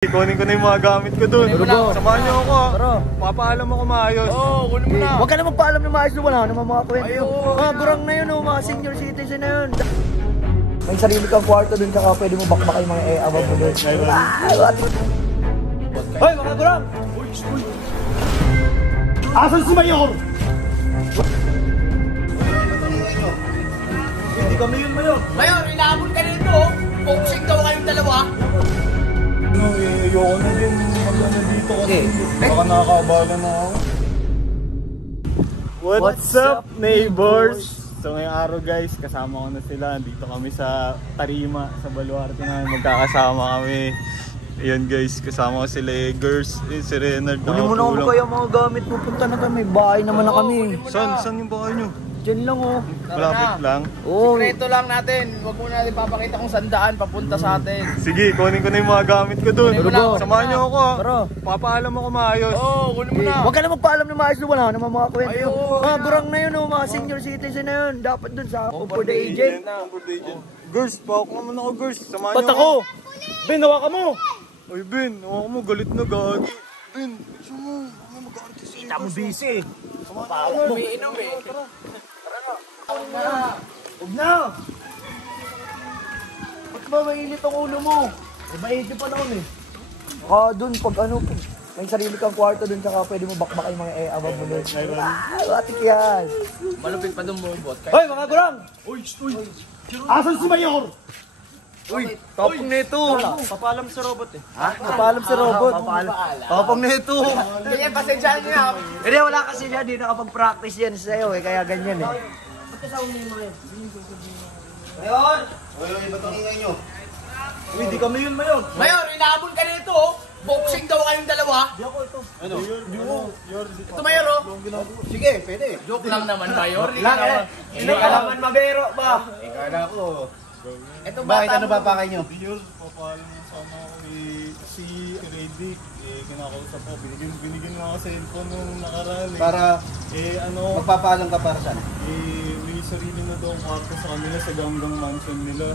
Kunin ko na yung mga gamit ko dun. Samahan niyo ako ha. Papaalam ako maayos. Kunin mo na. Huwag ka na magpaalam na maayos na wala naman mga kwento. Mga gurang na yun, mga senior citizen na yun. May sarili kang kwarto dun, tsaka pwede mo bakbakay mga abang mo dun. Hoy mga gurang! Asan si Mayor? Hindi kami yun, Mayor. Mayor, inaabot ka nito. Boxing daw kayong dalawa. Ayoko na din mag-ano dito kasi baka nakakabala na ako. What's up neighbors? So ngayong araw guys, kasama ko na sila. Dito kami sa Tarima, sa Baluarte na magkakasama kami. Ayan guys, kasama ko sila Eggers, si Renard. Kunin mo na kung kaya mga gamit mo, punta na kami. Bahay naman na kami. Saan yung bahay nyo? Diyan lang oh. Malapit lang? Oo. Sikreto lang natin. Huwag mo natin papakita kung sandaan papunta sa atin. Sige, kunin ko na yung mga gamit ko dun. Samahan niyo ako ha. Papaalam ako maayos. Kunin mo na. Huwag ka na magpaalam na maayos na wala naman mga kwento. Mga gurang na yun, mga senior citizen na yun. Dapat dun sa for the agent. Girls, pawak naman ako girls. Samahan niyo Ba't ako? Ben, hawa ka mo. Ay Ben, hawa mo, galit na gagi. Ben, gusto mo, mag-artist. Kita mo busy. May inom eh. Huwag na! Ba't ba mainit ang ulo mo? Mainit pa naman eh. Dun pag ano, may sarili kang kwarto dun, tsaka pwede mo bakbakay mga abang mo dun. Batik yan! Malupit pa doon bumibot. Hoy mga gurang! Asan si Mayor? Uy, tapong nito. Papaalam sa robot eh. Ha? Papaalam sa robot. Tapong nito. Hindi, pasensyahan niyo ako. Hindi, wala kasi siya, di nakapag-practice yan sa'yo eh, kaya ganyan eh. Mayor! Uy, ba't ang ingay nyo? Uy, di kami yun, Mayor. Mayor, inaabot ka nito. Boxing daw kayong dalawa. Di ako ito. Ano? Ito Mayor oh. Sige, pwede. Joke lang naman Mayor. Hindi ka naman mabero ba? Ikaw na ako. Ito Bakit bata ano mo. ba pa kayo? Yun, papaalam mo sana ako si Redick. Kinakausap ko. Binigyan mo ako sa cellphone nung nakaraan. Para, magpapaalam ka para saan? May sarili na daw ang kwarto sa kanila sa Ganggang Mansion nila.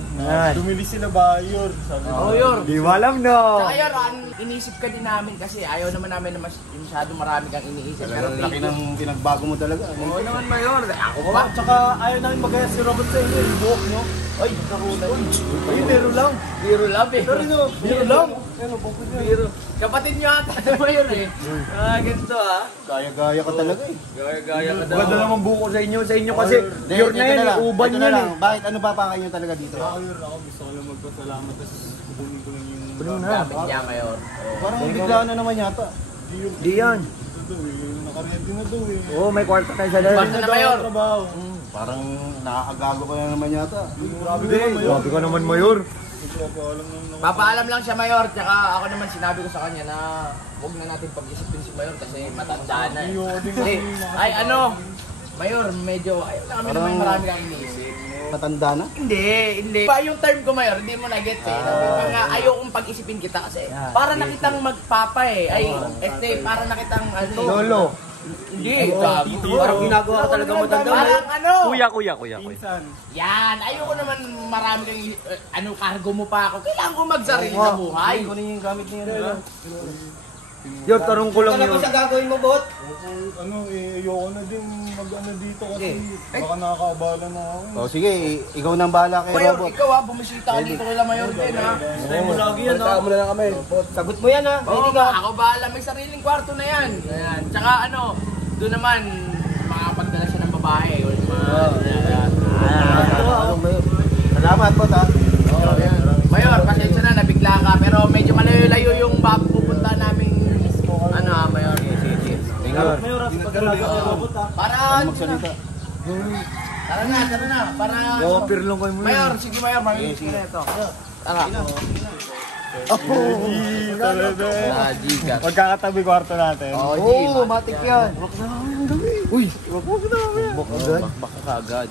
Dumili sila Bayor. Sabi ko. Yor. Di mo alam no. Saka Yor, inisip ka din namin kasi ayaw naman namin na masyado marami kang iniisip. Pero laki ng pinagbago mo talaga. Oo naman Mayor. Ako pa. Tsaka ayaw namin magaya si Robert sa inyo. Yung buhok nyo. Ay, nakulay. Ay, biro lang. Biro lang eh. Biro lang. Biro. Kapatid nyo ata na Mayor eh. Ganito ah. Gaya-gaya ka talaga eh. Gaya ka daw. Ganda naman buko sa inyo kasi pure na yan, uban ito yan lang. eh. Bakit ano ba pa kayo talaga dito? Ah, Ako gusto ko lang magpasalamat tapos kukunin ko lang yung Gamit niya Mayor. parang bigla na naman yata. Di yan. Nakaready na daw eh. Oo, may kwarto tayo sa dalawa. Kwarto na Mayor. Parang nakakagago ka na naman yata. Grabe ka naman, Mayor. Papaalam lang siya Mayor. Tsaka ako naman sinabi ko sa kanya na huwag na natin pag-isipin si Mayor kasi matanda na eh. Ay ano, Mayor, medyo ayaw na kami naman marami kang iniisip. Matanda na? Hindi. Pa yung term ko Mayor, hindi mo na-get eh. Mga ayokong pag-isipin kita kasi para nakitang magpapa eh. Ay, para nakitang ano. Lolo. Hindi. Parang ginagawa ka talaga matanda. Parang ano. Kuya. Yan, ayoko naman marami kang cargo mo pa ako. Kailangan ko magsarili sa buhay. Kunin yung gamit niya. Yor, tarong ko lang yun. gagawin mo, bot? Ayoko na din mag-ano dito kasi baka nakakaabala na ako. Sige, ikaw nang bahala kay Mayor, Robot. ikaw bumisita ka dito kay Mayor din ha. Stay mo lagi yan ha. Mo na lang kami. Sagot mo yan ha. Oo, ako bahala, may sariling kwarto na yan. Ayan. Tsaka doon naman, makapagdala siya ng babae. Salamat po ha. Mayor, pasensya na, nabigla ka. Pero medyo malayo-layo yung pupunta namin Mayor. Mayor, pagkalaga kay Robot ha. Para Magsalita. Tara na. Para Pirlong kayo mo yun. Mayor, sige Mayor, mamilis ko na ito. Tara. Magkakatabi kwarto natin. Oo, matik yan. Uy, wag mo na. Bok agad. Baka agad.